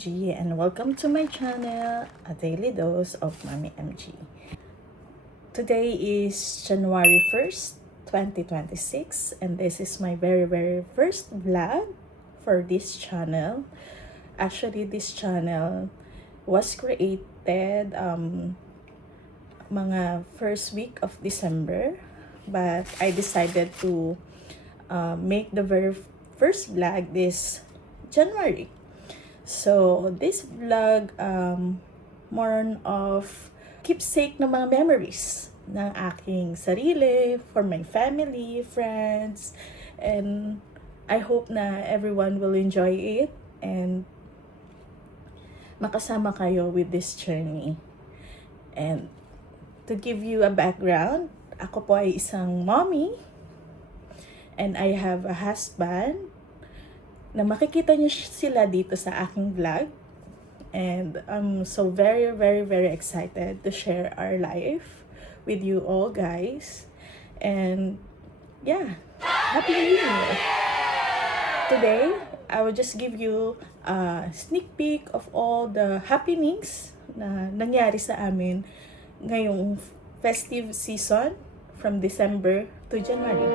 MG and welcome to my channel, A Daily Dose of Mommy MG. Today is January 1st, 2026 and this is my very first vlog for this channel. Actually, this channel was created mga first week of December, but I decided to make the very first vlog this January. So this vlog more of keepsake ng mga memories ng aking sarili, for my family, friends, and I hope na everyone will enjoy it and makasama kayo with this journey. And to give you a background, ako po ay isang mommy and I have a husband na makikita niyo sila dito sa aking vlog. And I'm so very excited to share our life with you all guys. And yeah, Happy New Year! Today, I will just give you a sneak peek of all the happenings na nangyari sa amin ngayong festive season from December to January.